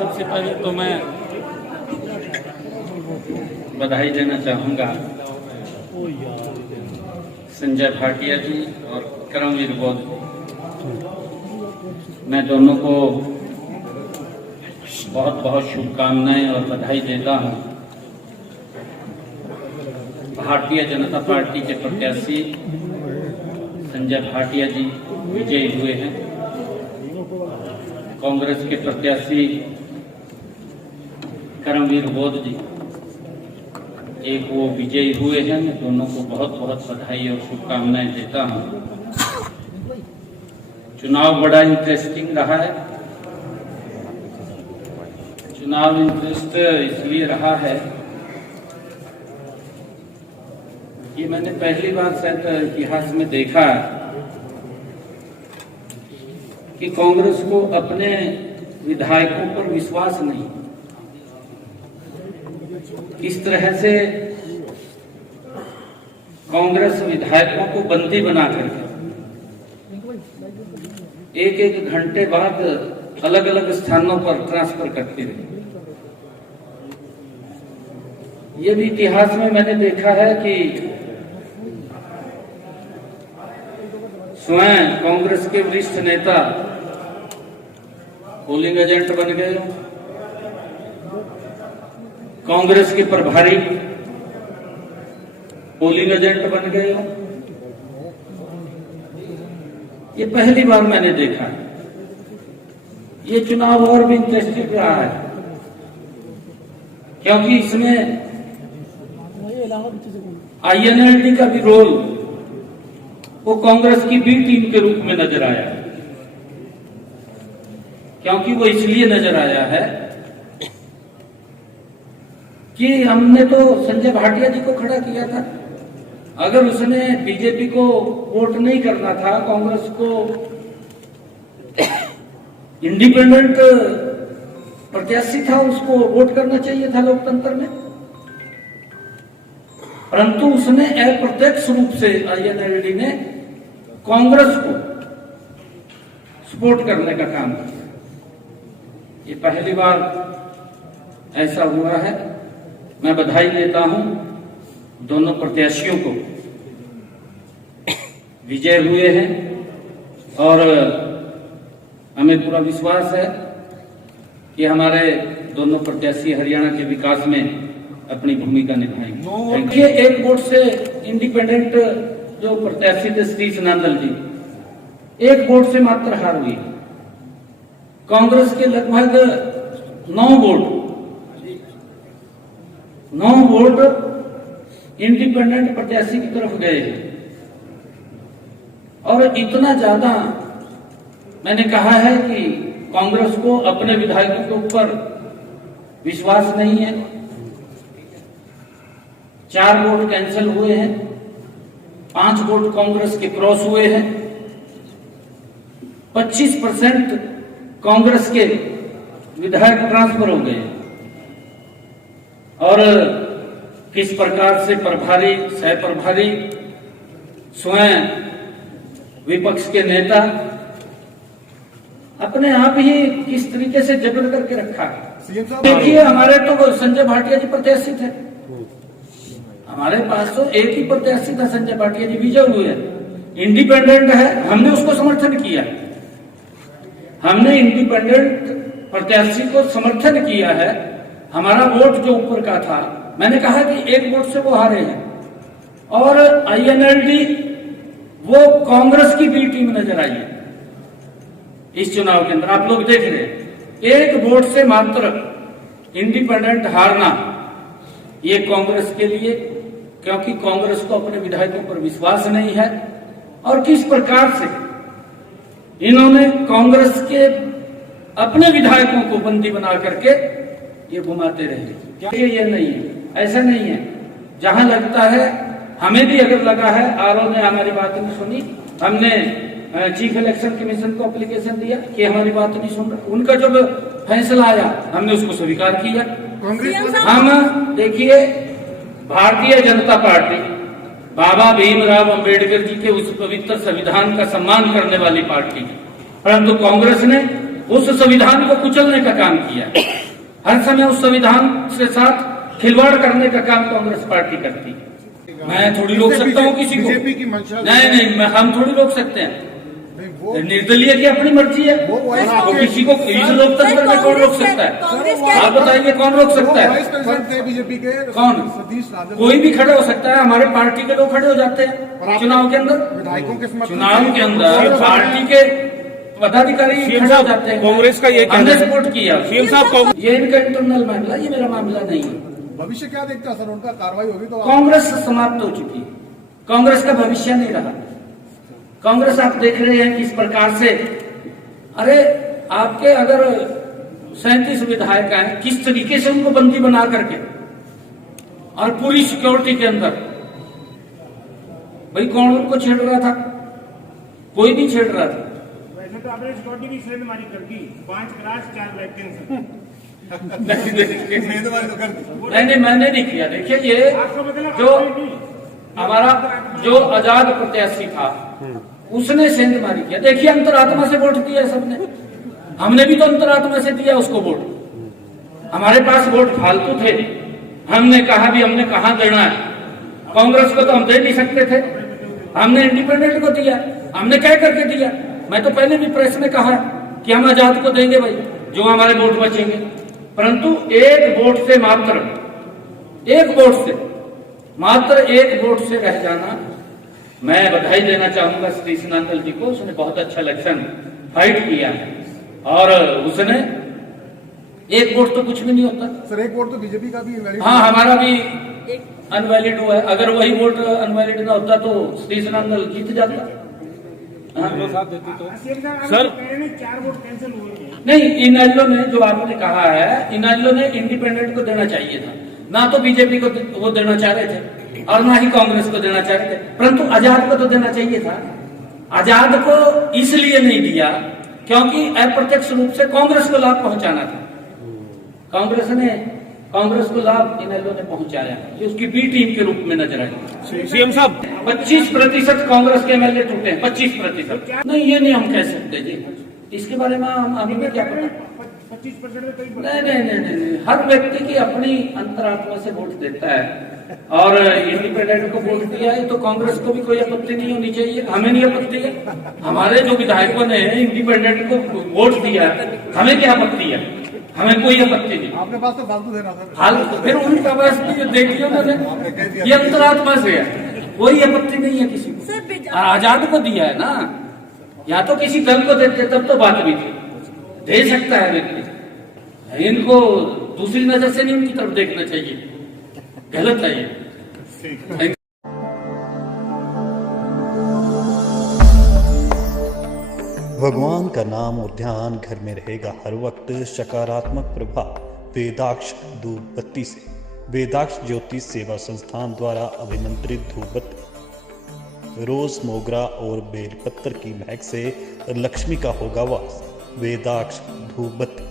सबसे पहले तो मैं बधाई देना चाहूँगा संजय भाटिया जी और करमवीर बौद्ध। मैं दोनों को बहुत बहुत शुभकामनाएं और बधाई देता हूँ। भारतीय जनता पार्टी के प्रत्याशी संजय भाटिया जी विजयी हुए हैं। कांग्रेस के प्रत्याशी करमवीर बौद्ध जी एक वो विजयी हुए हैं। मैं दोनों को बहुत बहुत बधाई और शुभकामनाएं देता हूं। चुनाव बड़ा इंटरेस्टिंग रहा है। चुनाव इंटरेस्ट इसलिए रहा है कि मैंने पहली बार शायद इतिहास में देखा कि कांग्रेस को अपने विधायकों पर विश्वास नहीं। इस तरह से कांग्रेस विधायकों को बंदी बना करके एक एक घंटे बाद अलग अलग स्थानों पर ट्रांसफर करती रही। ये भी इतिहास में मैंने देखा है कि स्वयं कांग्रेस के वरिष्ठ नेता पोलिंग एजेंट बन गए, कांग्रेस के प्रभारी पोलिंग एजेंट बन गए। ये पहली बार मैंने देखा है। ये चुनाव और भी इंटरेस्टिंग रहा है क्योंकि इसमें INLD का भी रोल वो कांग्रेस की बी टीम के रूप में नजर आया है। क्योंकि वो इसलिए नजर आया है कि हमने तो संजय भाटिया जी को खड़ा किया था। अगर उसने बीजेपी को वोट नहीं करना था, कांग्रेस को इंडिपेंडेंट प्रत्याशी था, उसको वोट करना चाहिए था लोकतंत्र में। परंतु उसने अप्रत्यक्ष रूप से INLD ने कांग्रेस को सपोर्ट करने का काम किया। ये पहली बार ऐसा हुआ है। मैं बधाई देता हूं दोनों प्रत्याशियों को, विजय हुए हैं और हमें पूरा विश्वास है कि हमारे दोनों प्रत्याशी हरियाणा के विकास में अपनी भूमिका निभाएंगे। एक वोट से इंडिपेंडेंट जो प्रत्याशी थे सतीश नांदल जी, एक वोट से मात्र हार हुई। कांग्रेस के लगभग 9 वोट इंडिपेंडेंट प्रत्याशी की तरफ गए और इतना ज्यादा मैंने कहा है कि कांग्रेस को अपने विधायकों के ऊपर विश्वास नहीं है। 4 वोट कैंसिल हुए हैं, 5 वोट कांग्रेस के क्रॉस हुए हैं, 25% कांग्रेस के विधायक ट्रांसफर हो गए। और किस प्रकार से प्रभारी, सह प्रभारी, स्वयं विपक्ष के नेता अपने आप ही किस तरीके से जबड़ करके रखा है। देखिए, हमारे तो संजय भाटिया जी प्रत्याशी थे। हमारे पास तो एक ही प्रत्याशी था, संजय भाटिया जी विजय हुए। इंडिपेंडेंट है, हमने उसको समर्थन किया। हमने इंडिपेंडेंट प्रत्याशी को समर्थन किया है। हमारा वोट जो ऊपर का था, मैंने कहा कि एक वोट से वो हारे हैं। और INLD वो कांग्रेस की बी टीम नजर आई है इस चुनाव के अंदर। आप लोग देख रहे हैं, एक वोट से मात्र इंडिपेंडेंट हारना ये कांग्रेस के लिए, क्योंकि कांग्रेस को अपने विधायकों पर विश्वास नहीं है। और किस प्रकार से इन्होंने कांग्रेस के अपने विधायकों को बंदी बना करके ये घुमाते रहे। ये नहीं है, ऐसा नहीं है। जहां लगता है, हमें भी अगर लगा है, आरओ ने हमारी बात नहीं सुनी, हमने चीफ इलेक्शन कमीशन को एप्लीकेशन दिया कि हमारी बात नहीं सुन रहा। उनका जब फैसला आया, हमने उसको स्वीकार किया। हम देखिए, भारतीय जनता पार्टी बाबा भीमराव अंबेडकर जी के उस पवित्र संविधान का सम्मान करने वाली पार्टी, परंतु कांग्रेस ने उस संविधान को कुचलने का काम किया। हर समय उस संविधान से साथ खिलवाड़ करने का काम कांग्रेस पार्टी करती है। मैं थोड़ी रोक सकता हूँ किसी को? बीजेपी की मंशा नहीं, हम थोड़ी रोक सकते हैं। निर्दलीय की अपनी मर्जी है, वो किसी को इस लोकतंत्र में कौन रोक सकता है? आप बताइए कौन रोक सकता है? बीजेपी के कौन? कोई भी खड़े हो सकता है। हमारे पार्टी के लोग खड़े हो जाते हैं चुनाव के अंदर, विधायकों के चुनाव के अंदर पार्टी के पदाधिकारी खड़े हो जाते हैं। कांग्रेस का ये हमने सपोर्ट किया। सीएम साहब, ये इनका इंटरनल मामला, ये मेरा मामला नहीं है। भविष्य क्या देखता है सर? उनका कार्रवाई होगी तो कांग्रेस समाप्त हो चुकी है, कांग्रेस का भविष्य नहीं रहा। कांग्रेस आप देख रहे हैं किस प्रकार से, अरे आपके अगर 37 विधायक हैं, किस तरीके से उनको बंदी बना करके और पूरी सिक्योरिटी के अंदर, भाई कौन उनको छेड़ रहा था? कोई नहीं छेड़ रहा था। वैसे तो आपने सिक्योरिटी भी सेंधमारी कर दी, 5 क्लास 4 वैकेंसी। नहीं, मैंने नहीं किया। देखिए, ये जो हमारा जो आजाद प्रत्याशी था उसने सेंधमारी किया। देखिए, अंतरात्मा से वोट दिया सबने, हमने भी तो अंतरात्मा से दिया उसको वोट। हमारे पास वोट फालतू थे, हमने कहा भी हमने कहां देना है। कांग्रेस को तो हम दे नहीं सकते थे, हमने इंडिपेंडेंट को दिया, हमने कह करके दिया। मैं तो पहले भी प्रेस में कहा कि हम आजाद को देंगे भाई, जो हमारे वोट बचेंगे। परंतु एक वोट से मात्र एक वोट से रह जाना, मैं बधाई देना चाहूंगा श्री सनातन जी को। उसने बहुत अच्छा इलेक्शन फाइट किया है और उसने एक वोट तो कुछ भी नहीं होता सर। एक वोट तो बीजेपी का भी इनवैलिड। हाँ, हमारा भी अनवैलिड हुआ है। अगर वही वोट अनवैलिड ना होता तो श्री सनातन जीत जाता। सर 4 वोट कैंसिल हुए हैं। नहीं, इनेलो ने, जो आपने कहा है, इनेलो ने इंडिपेंडेंट को देना चाहिए था। ना तो बीजेपी को वो देना चाह रहे थे और ना ही कांग्रेस को देना चाह रहे थे, परंतु आजाद को तो देना चाहिए था। आजाद को इसलिए नहीं दिया क्योंकि अप्रत्यक्ष रूप से कांग्रेस को लाभ पहुंचाना था। कांग्रेस को लाभ इनेलो ने पहुंचाया, ये उसकी बी टीम के रूप में नजर आई। सीएम साहब, 25% कांग्रेस के एमएलए टूटे हैं, 25%। नहीं, ये नहीं हम कह सकते जी, इसके बारे में हमें क्या पता। 25% में कई नहीं, हर व्यक्ति की अपनी अंतरात्मा से वोट देता है और इंडिपेंडेंट को वोट दिया है तो कांग्रेस को भी कोई आपत्ति नहीं होनी चाहिए। हमें नहीं आपत्ति है, हमारे जो विधायकों ने इंडिपेंडेंट को वोट दिया, हमें क्या आपत्ति है? हमें कोई आपत्ति नहीं। आपके पास तो फालतू देना सर। फालतू फिर उनका बस जो देखिए उन्होंने, ये अंतरात्मा से है, कोई आपत्ति नहीं है किसी को। आजाद को दिया है ना, या तो किसी दल को देते तब तो बात भी थी। दे सकता है व्यक्ति, इनको दूसरी नजर से नहीं उनकी तरफ देखना चाहिए, गलत है ये। भगवान का नाम और ध्यान घर में रहेगा हर वक्त। सकारात्मक प्रभाव वेदाक्ष धूप बत्ती से। वेदाक्ष ज्योतिष सेवा संस्थान द्वारा अभिमंत्रित धूप बत्ती रोज, मोगरा और बेलपत्र की महक से लक्ष्मी का होगा वास। वेदाक्ष धूप बत्ती।